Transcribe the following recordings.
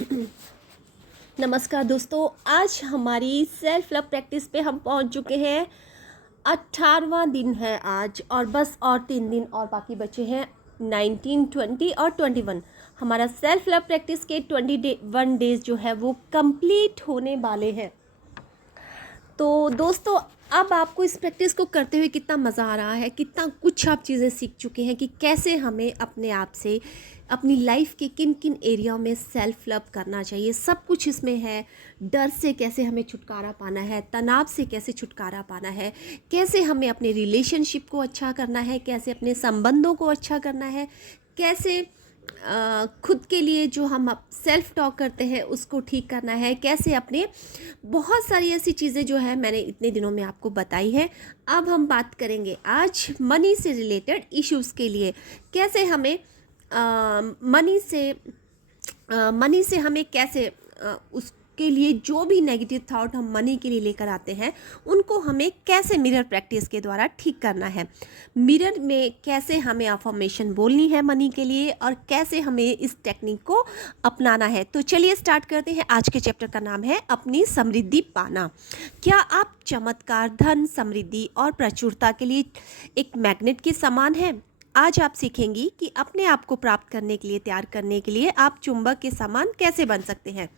नमस्कार दोस्तों, आज हमारी सेल्फ लव प्रैक्टिस पे हम पहुंच चुके हैं। 18वां दिन है आज और बस और 3 दिन और बाकी बचे हैं। 19, 20 और 21 हमारा सेल्फ लव प्रैक्टिस के 21 डेज जो है वो कंप्लीट होने वाले हैं। तो दोस्तों, अब आपको इस प्रैक्टिस को करते हुए कितना मज़ा आ रहा है, कितना कुछ आप चीज़ें सीख चुके हैं कि कैसे हमें अपने आप से अपनी लाइफ के किन किन एरिया में सेल्फ लव करना चाहिए। सब कुछ इसमें है। डर से कैसे हमें छुटकारा पाना है, तनाव से कैसे छुटकारा पाना है, कैसे हमें अपने रिलेशनशिप को अच्छा करना है, कैसे अपने संबंधों को अच्छा करना है, कैसे खुद के लिए जो हम सेल्फ टॉक करते हैं उसको ठीक करना है, कैसे अपने बहुत सारी ऐसी चीज़ें जो है मैंने इतने दिनों में आपको बताई है। अब हम बात करेंगे आज मनी से रिलेटेड इश्यूज़ के लिए, कैसे हमें मनी से हमें कैसे उसके लिए जो भी नेगेटिव थॉट हम मनी के लिए लेकर आते हैं उनको हमें कैसे मिरर प्रैक्टिस के द्वारा ठीक करना है। मिरर में कैसे हमें अफर्मेशन बोलनी है मनी के लिए और कैसे हमें इस टेक्निक को अपनाना है। तो चलिए स्टार्ट करते हैं। आज के चैप्टर का नाम है अपनी समृद्धि पाना। क्या आप चमत्कार, धन, समृद्धि और प्रचुरता के लिए एक मैग्नेट के समान हैं? आज आप सीखेंगी कि अपने आप को प्राप्त करने के लिए, तैयार करने के लिए आप चुंबक के समान कैसे बन सकते हैं।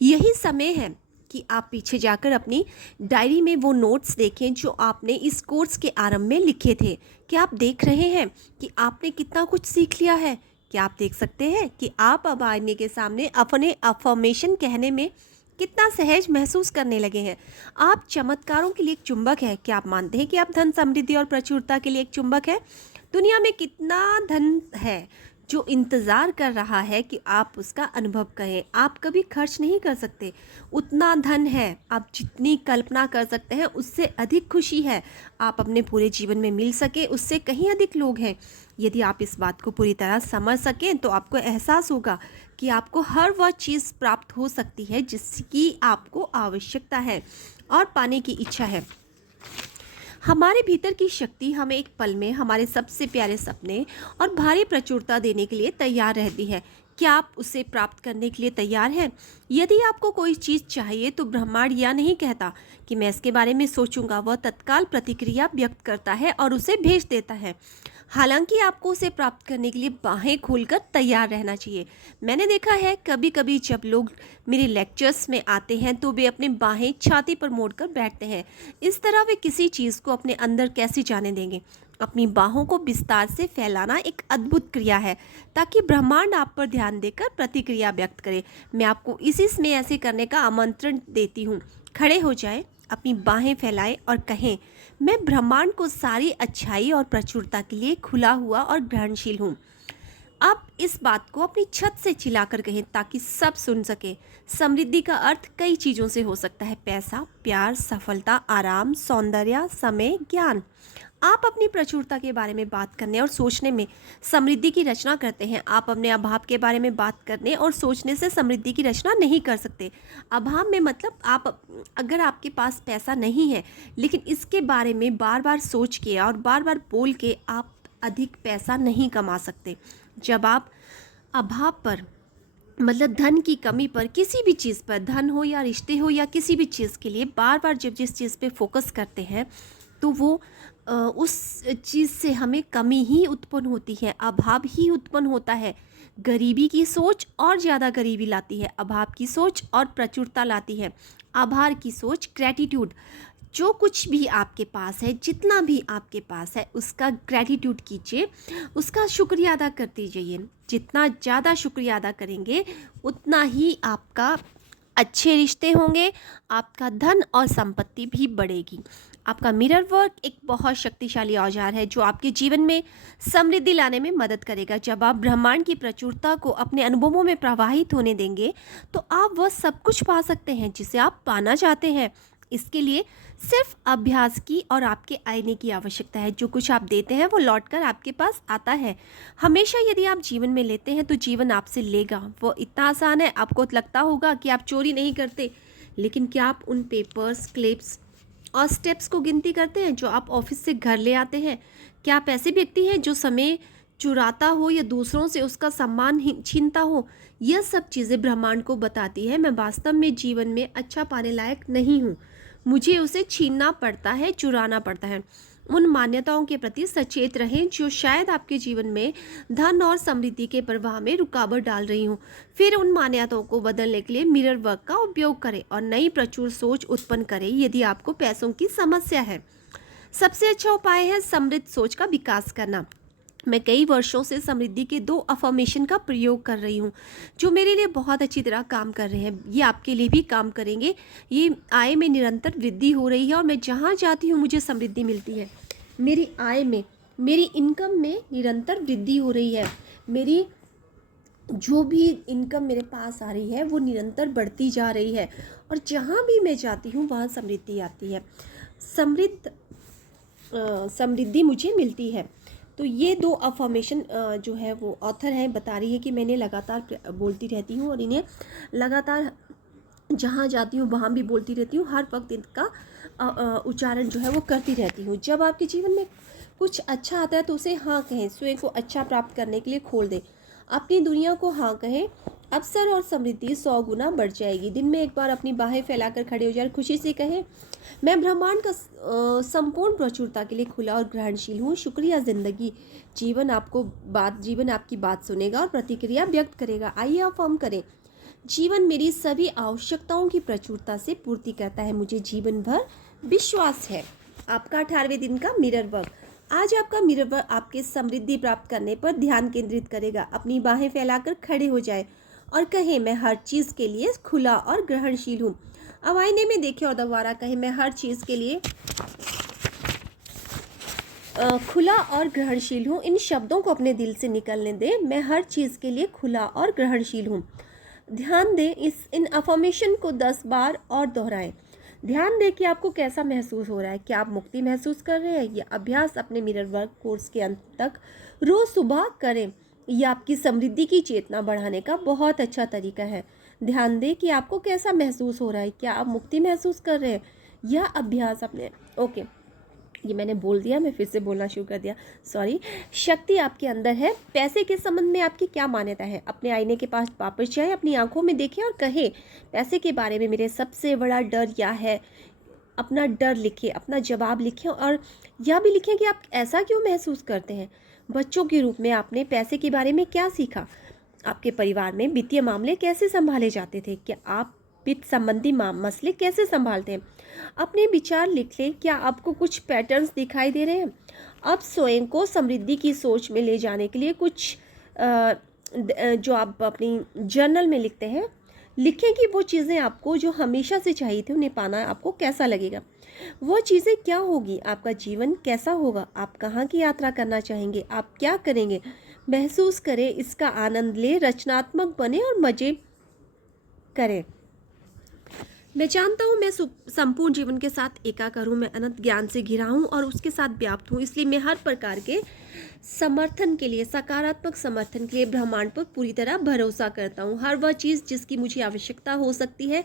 यही समय है कि आप पीछे जाकर अपनी डायरी में वो नोट्स देखें जो आपने इस कोर्स के आरंभ में लिखे थे। क्या आप देख रहे हैं कि आपने कितना कुछ सीख लिया है? क्या आप देख सकते हैं कि आप अब आईने के सामने अपने अफर्मेशन कहने में कितना सहज महसूस करने लगे हैं? आप चमत्कारों के लिए एक चुंबक है। क्या आप मानते हैं कि आप धन, समृद्धि और प्रचुरता के लिए एक चुंबक है? दुनिया में कितना धन है जो इंतज़ार कर रहा है कि आप उसका अनुभव करें। आप कभी खर्च नहीं कर सकते, उतना धन है। आप जितनी कल्पना कर सकते हैं उससे अधिक खुशी है। आप अपने पूरे जीवन में मिल सके उससे कहीं अधिक लोग हैं। यदि आप इस बात को पूरी तरह समझ सकें तो आपको एहसास होगा कि आपको हर वह चीज़ प्राप्त हो सकती है जिसकी आपको आवश्यकता है और पाने की इच्छा है। हमारे भीतर की शक्ति हमें एक पल में हमारे सबसे प्यारे सपने और भारी प्रचुरता देने के लिए तैयार रहती है। क्या आप उसे प्राप्त करने के लिए तैयार हैं? यदि आपको कोई चीज़ चाहिए तो ब्रह्मांड यह नहीं कहता कि मैं इसके बारे में सोचूंगा। वह तत्काल प्रतिक्रिया व्यक्त करता है और उसे भेज देता है। हालांकि आपको उसे प्राप्त करने के लिए बाहें खोलकर तैयार रहना चाहिए। मैंने देखा है कभी कभी जब लोग मेरे लेक्चर्स में आते हैं तो वे अपने बाहें छाती पर मोड़कर बैठते हैं। इस तरह वे किसी चीज़ को अपने अंदर कैसे जाने देंगे? अपनी बाहों को विस्तार से फैलाना एक अद्भुत क्रिया है ताकि ब्रह्मांड आप पर ध्यान देकर प्रतिक्रिया व्यक्त करे। मैं आपको इसी में ऐसे करने का आमंत्रण देती हूँ। खड़े हो जाएं, अपनी बाहें फैलाएं और कहें, मैं ब्रह्मांड को सारी अच्छाई और प्रचुरता के लिए खुला हुआ और ग्रहणशील हूँ। अब इस बात को अपनी छत से चिल्लाकर कहें ताकि सब सुन सके। समृद्धि का अर्थ कई चीज़ों से हो सकता है। पैसा, प्यार, सफलता, आराम, सौंदर्य, समय, ज्ञान। आप अपनी प्रचुरता के बारे में बात करने और सोचने में समृद्धि की रचना करते हैं। आप अपने अभाव के बारे में बात करने और सोचने से समृद्धि की रचना नहीं कर सकते। अभाव में मतलब आप, अगर आपके पास पैसा नहीं है लेकिन इसके बारे में बार बार सोच के और बार बार बोल के आप अधिक पैसा नहीं कमा सकते। जब आप अभाव पर मतलब धन की कमी पर, किसी भी चीज़ पर, धन हो या रिश्ते हो या किसी भी चीज़ के लिए बार बार जब जिस चीज़ पे फोकस करते हैं तो वो उस चीज़ से हमें कमी ही उत्पन्न होती है, अभाव ही उत्पन्न होता है। गरीबी की सोच और ज़्यादा गरीबी लाती है, अभाव की सोच और प्रचुरता लाती है। आभार की सोच, ग्रैटिट्यूड, जो कुछ भी आपके पास है, जितना भी आपके पास है उसका ग्रैटिट्यूड कीजिए, उसका शुक्रिया अदा करते जाइए। जितना ज़्यादा शुक्रिया अदा करेंगे उतना ही आपका अच्छे रिश्ते होंगे, आपका धन और संपत्ति भी बढ़ेगी। आपका मिरर वर्क एक बहुत शक्तिशाली औजार है जो आपके जीवन में समृद्धि लाने में मदद करेगा। जब आप ब्रह्मांड की प्रचुरता को अपने अनुभवों में प्रवाहित होने देंगे तो आप वह सब कुछ पा सकते हैं जिसे आप पाना चाहते हैं। इसके लिए सिर्फ अभ्यास की और आपके आईने की आवश्यकता है। जो कुछ आप देते हैं वो लौटकर आपके पास आता है। हमेशा यदि आप जीवन में लेते हैं तो जीवन आपसे लेगा। वो इतना आसान है। आपको लगता होगा कि आप चोरी नहीं करते, लेकिन क्या आप उन पेपर्स, क्लिप्स और स्टेप्स को गिनती करते हैं जो आप ऑफिस से घर ले आते हैं? क्या आप ऐसे व्यक्ति हैं जो समय चुराता हो या दूसरों से उसका सम्मान छीनता हो, यह सब चीज़ें ब्रह्मांड को बताती है मैं वास्तव में जीवन में अच्छा पाने लायक नहीं हूँ, मुझे उसे छीनना पड़ता है, चुराना पड़ता है। उन मान्यताओं के प्रति सचेत रहें जो शायद आपके जीवन में धन और समृद्धि के प्रवाह में रुकावट डाल रही हूँ। फिर उन मान्यताओं को बदलने के लिए मिरर वर्क का उपयोग करें और नई प्रचुर सोच उत्पन्न करें। यदि आपको पैसों की समस्या है, सबसे अच्छा उपाय है समृद्ध सोच का विकास करना। मैं कई वर्षों से समृद्धि के 2 अफर्मेशन का प्रयोग कर रही हूँ जो मेरे लिए बहुत अच्छी तरह काम कर रहे हैं। ये आपके लिए भी काम करेंगे। ये आय में निरंतर वृद्धि हो रही है और मैं जहाँ जाती हूँ मुझे समृद्धि मिलती है। मेरी आय में, मेरी इनकम में निरंतर वृद्धि हो रही है। मेरी जो भी इनकम मेरे पास आ रही है वो निरंतर बढ़ती जा रही है और जहाँ भी मैं जाती हूँ वहाँ समृद्धि आती है, समृद्धि मुझे मिलती है। तो ये 2 अफर्मेशन जो है वो ऑथर है बता रही है कि मैंने लगातार बोलती रहती हूँ और इन्हें लगातार जहाँ जाती हूँ वहाँ भी बोलती रहती हूँ, हर वक्त इनका उच्चारण जो है वो करती रहती हूँ। जब आपके जीवन में कुछ अच्छा आता है तो उसे हाँ कहें, स्वयं को अच्छा प्राप्त करने के लिए खोल दें, अपनी दुनिया को हाँ कहें, अवसर और समृद्धि 100 गुना बढ़ जाएगी। दिन में एक बार अपनी बाहें फैलाकर खड़े हो जाए, खुशी से कहें मैं ब्रह्मांड का संपूर्ण प्रचुरता के लिए खुला और ग्रहणशील हूँ। शुक्रिया ज़िंदगी। जीवन आपकी बात सुनेगा और प्रतिक्रिया व्यक्त करेगा। आइए अफर्म करें, जीवन मेरी सभी आवश्यकताओं की प्रचुरता से पूर्ति करता है, मुझे जीवन भर विश्वास है। आपका 18वें दिन का मिरर वर्क। आज आपका मिरर वर्क आपके समृद्धि प्राप्त करने पर ध्यान केंद्रित करेगा। अपनी बाहें फैलाकर खड़े हो जाए और कहें मैं हर चीज़ के लिए खुला और ग्रहणशील हूँ। अब आईने में देखें और दोबारा कहें मैं हर चीज़ के लिए खुला और ग्रहणशील हूँ। इन शब्दों को अपने दिल से निकलने दें, मैं हर चीज़ के लिए खुला और ग्रहणशील हूँ। ध्यान दें, इन अफर्मेशन को 10 बार और दोहराएं। ध्यान दें कि आपको कैसा महसूस हो रहा है, क्या आप मुक्ति महसूस कर रहे हैं। यह अभ्यास अपने मिरर वर्क कोर्स के अंत तक रोज़ सुबह करें। यह आपकी समृद्धि की चेतना बढ़ाने का बहुत अच्छा तरीका है। ध्यान दें कि आपको कैसा महसूस हो रहा है, क्या आप मुक्ति महसूस कर रहे हैं। यह अभ्यास अपने ये मैंने बोल दिया, मैं फिर से बोलना शुरू कर दिया, सॉरी। शक्ति आपके अंदर है। पैसे के संबंध में आपकी क्या मान्यता है। अपने आईने के पास वापस जाएं, अपनी आंखों में देखें और कहें पैसे के बारे में मेरे सबसे बड़ा डर क्या है। अपना डर लिखें, अपना जवाब लिखें और यह भी लिखें कि आप ऐसा क्यों महसूस करते हैं। बच्चों के रूप में आपने पैसे के बारे में क्या सीखा। आपके परिवार में वित्तीय मामले कैसे संभाले जाते थे। क्या आप वित्त संबंधी मसले कैसे संभालते हैं। अपने विचार लिख लें। क्या आपको कुछ पैटर्न्स दिखाई दे रहे हैं। अब स्वयं को समृद्धि की सोच में ले जाने के लिए कुछ जो आप अपनी जर्नल में लिखते हैं, लिखें कि वो चीज़ें आपको जो हमेशा से चाहिए थी उन्हें पाना आपको कैसा लगेगा। वो चीज़ें क्या होगी, आपका जीवन कैसा होगा, आप कहाँ की यात्रा करना चाहेंगे, आप क्या करेंगे। महसूस करें, इसका आनंद लें, रचनात्मक बने और मज़े करें। मैं जानता हूँ मैं संपूर्ण जीवन के साथ एकाकार हूँ, मैं अनंत ज्ञान से घिरा हूँ और उसके साथ व्याप्त हूँ। इसलिए मैं हर प्रकार के समर्थन के लिए, सकारात्मक समर्थन के लिए ब्रह्मांड पर पूरी तरह भरोसा करता हूँ। हर वह चीज़ जिसकी मुझे आवश्यकता हो सकती है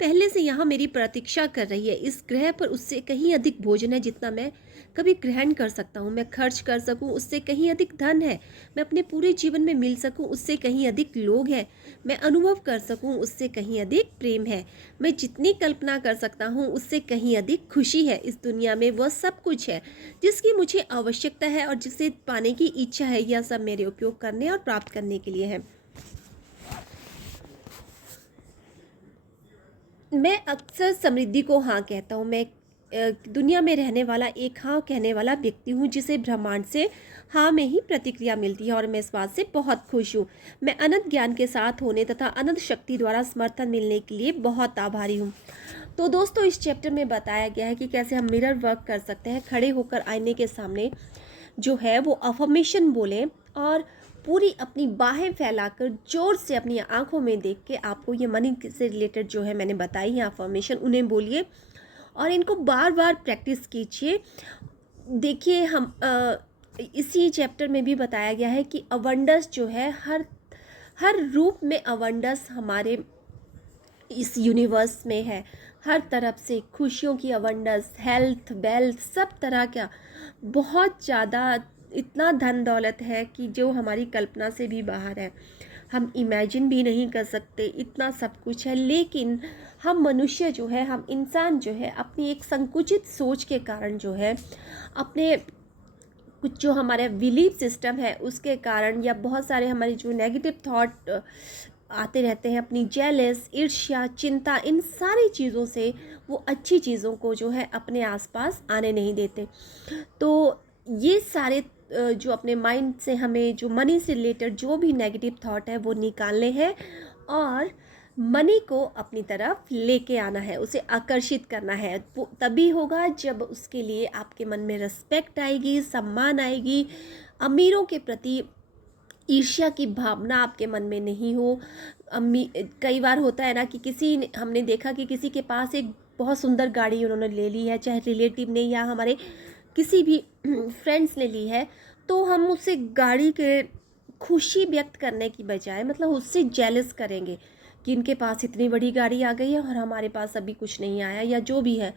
पहले से यहाँ मेरी प्रतीक्षा कर रही है। इस ग्रह पर उससे कहीं अधिक भोजन है जितना मैं कभी ग्रहण कर सकता हूँ। मैं खर्च कर सकूँ उससे कहीं अधिक धन है। मैं अपने पूरे जीवन में मिल सकूँ उससे कहीं अधिक लोग हैं। मैं अनुभव कर सकूँ उससे कहीं अधिक प्रेम है। मैं जितनी कल्पना कर सकता हूँ उससे कहीं अधिक खुशी है। इस दुनिया में वह सब कुछ है जिसकी मुझे आवश्यकता है और जिसे पाने की इच्छा है। यह सब मेरे उपयोग करने और प्राप्त करने के लिए है। मैं अक्सर समृद्धि को हाँ कहता हूँ। मैं दुनिया में रहने वाला एक हाँ कहने वाला व्यक्ति हूँ जिसे ब्रह्मांड से हाँ में ही प्रतिक्रिया मिलती है और मैं इस बात से बहुत खुश हूँ। मैं अनंत ज्ञान के साथ होने तथा अनंत शक्ति द्वारा समर्थन मिलने के लिए बहुत आभारी हूँ। तो दोस्तों, इस चैप्टर में बताया गया है कि कैसे हम मिरर वर्क कर सकते हैं। खड़े होकर आईने के सामने जो है वो अफर्मेशन बोलें और पूरी अपनी बाहें फैलाकर जोर से अपनी आंखों में देख के आपको ये मनी से रिलेटेड जो है मैंने बताई है अफर्मेशन, उन्हें बोलिए और इनको बार बार प्रैक्टिस कीजिए। देखिए, हम इसी चैप्टर में भी बताया गया है कि अवंडस जो है हर रूप में अवंडस हमारे इस यूनिवर्स में है। हर तरफ से खुशियों की अवंडस, हेल्थ, वेल्थ, सब तरह का बहुत ज़्यादा इतना धन दौलत है कि जो हमारी कल्पना से भी बाहर है, हम इमेजिन भी नहीं कर सकते, इतना सब कुछ है। लेकिन हम मनुष्य जो है, हम इंसान जो है, अपनी एक संकुचित सोच के कारण जो है, अपने कुछ जो हमारे बिलीफ सिस्टम है उसके कारण, या बहुत सारे हमारे जो नेगेटिव थॉट आते रहते हैं, अपनी जेलस, ईर्ष्या, चिंता, इन सारी चीज़ों से वो अच्छी चीज़ों को जो है अपने आसपास आने नहीं देते। तो ये सारे जो अपने माइंड से हमें जो मनी से रिलेटेड जो भी नेगेटिव थॉट है वो निकालने हैं, और मनी को अपनी तरफ लेके आना है, उसे आकर्षित करना है। वो तभी होगा जब उसके लिए आपके मन में रिस्पेक्ट आएगी, सम्मान आएगी, अमीरों के प्रति ईर्ष्या की भावना आपके मन में नहीं हो। कई बार होता है ना कि हमने देखा कि किसी के पास एक बहुत सुंदर गाड़ी उन्होंने ले ली है, चाहे रिलेटिव ने या हमारे किसी भी फ्रेंड्स ने ली है, तो हम उससे गाड़ी के खुशी व्यक्त करने की बजाय मतलब उससे जेलस करेंगे कि इनके पास इतनी बड़ी गाड़ी आ गई है और हमारे पास अभी कुछ नहीं आया, या जो भी है।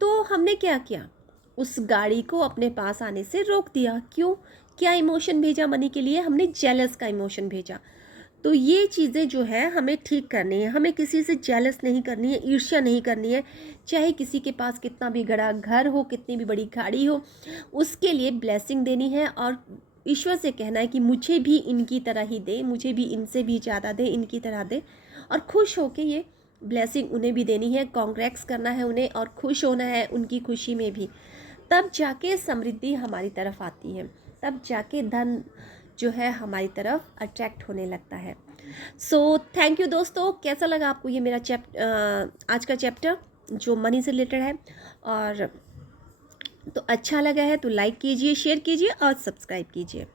तो हमने क्या किया, उस गाड़ी को अपने पास आने से रोक दिया। क्यों? क्या इमोशन भेजा मनी के लिए? हमने जेलस का इमोशन भेजा। तो ये चीज़ें जो है हमें ठीक करनी है, हमें किसी से जेलस नहीं करनी है, ईर्ष्या नहीं करनी है। चाहे किसी के पास कितना भी बड़ा घर हो, कितनी भी बड़ी गाड़ी हो, उसके लिए ब्लेसिंग देनी है और ईश्वर से कहना है कि मुझे भी इनकी तरह ही दे, मुझे भी इनसे भी ज़्यादा दे, इनकी तरह दे, और खुश होके ये ब्लेसिंग उन्हें भी देनी है, कॉन्ग्रेट्स करना है उन्हें और खुश होना है उनकी खुशी में भी। तब जाके समृद्धि हमारी तरफ आती है, तब जाके धन जो है हमारी तरफ अट्रैक्ट होने लगता है। सो थैंक यू दोस्तों, कैसा लगा आपको ये मेरा आज का चैप्टर जो मनी से रिलेटेड है? और तो अच्छा लगा है तो लाइक कीजिए, शेयर कीजिए और सब्सक्राइब कीजिए।